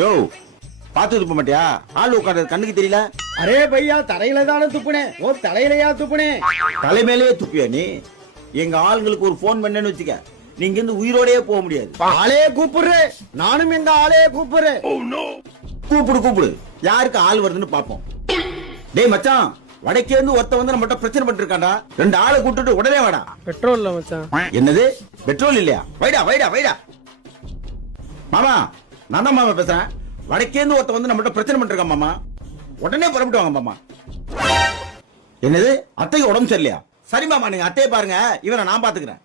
யோ பாத்து துப்ப மாட்டியா? ஆள் உட்கார்றது கண்ணுக்கு தெரியல? அரே பையா தரையில தானே துப்புனேன் ஓ தலையிலயா துப்புனேன் தலை மேலேயே துப்பியா நீ? எங்க ஆளுங்களுக்கு ஒரு ஃபோன் பண்ணேன்னு வச்சுக்க. நீங்க இருந்து உயிரோடயே போக முடியாது. ஆளே கூப்பிடுறேன் நானும் எங்க ஆளே கூப்பிடுறேன் கூப்பிடு கூப்பிடு. யாருக்கு ஆள் வருதுன்னு பாப்போம் டேய் மச்சான் வடக்கே இருந்து ஒருத்த வந்து நம்மகிட்ட பிரச்சனை பண்ணிட்டு இருக்கான்டா ரெண்டு ஆளை கூட்டிட்டு உடனே வாடா. பெட்ரோல் இல்ல மச்சான். என்னது? பெட்ரோல் இல்லையா? வைடா வைடா வைடா. மாமா நான் தான் மாமா பேசுறேன். வடக்கேந்து ஒருத்த வந்து நம்மகிட்ட பிரச்சனை பண்ணிட்டு இருக்கான் மாமா. உடனே புறப்பட்டு வாங்க மாமா. என்னது? அத்தைக்கு உடம்பு சரியில்லையா? சரி மாமா நீங்க அத்தையை பாருங்க. இவனை நான் பாத்துக்கிறேன்.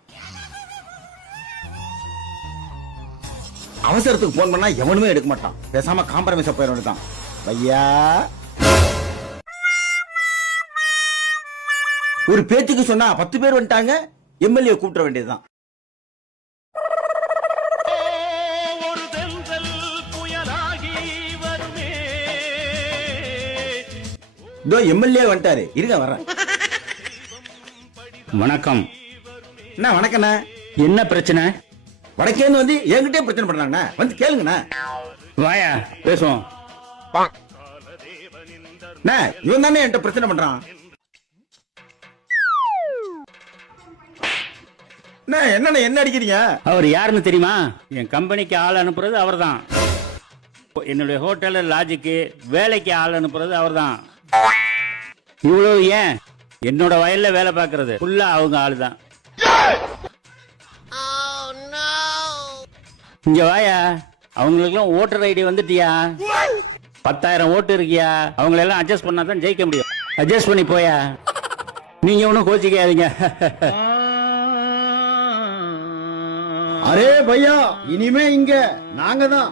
அவசரத்துக்கு போன் பண்ணா எவனுமே எடுக்க மாட்டான். பேசாம காம்ப்ரமைஸ் போயிட வேண்டியதான் ஐயா ஒரு பேச்சுக்கு சொன்னா பத்து பேர் வந்துட்டாங்க. எம்எல்ஏ கூப்பிட வேண்டியதுதான். இதோ எம்எல்ஏ வந்துட்டாரு. இருங்க வரேன் வணக்கம். என்ன வணக்கண்ணே என்ன பிரச்சனை? வடக்கேந்து வந்து என்கிட்டயே பிரச்சனை பண்றாங்கண்ணே வந்து கேளுங்கண்ணே. வாயா பேசுவோம். அண்ணே, இவன் தானே என்கிட்ட பிரச்சனை பண்றான். அண்ணே, என்னண்ணே என்ன அடிக்கிறீங்க? அவர் யாருன்னு தெரியுமா? என் கம்பெனிக்கு ஆள் அனுப்புறது அவர்தான். என்னுடைய ஹோட்டல்ல லாஜிக்கு வேலைக்கு ஆள் அனுப்புறது அவர்தான். இவ்வளவு ஏன்? என்னோட வயல்ல வேலை பார்க்கறது. ஃபுல்லா அவங்க ஆளு தான் இங்க வாயா. அவங்களுக்கெல்லாம் ஓட்டர் ஐடி வந்துட்டியா? பத்தாயிரம் ஓட்டு இருக்கியா? அவங்களெல்லாம் அட்ஜஸ்ட் பண்ணா தான் ஜெயிக்க முடியும். அட்ஜஸ்ட் பண்ணி போயா? நீங்க ஒன்றும் கோச்சிக்காதீங்க. அரே பையா இனிமே இங்க. நாங்க தான்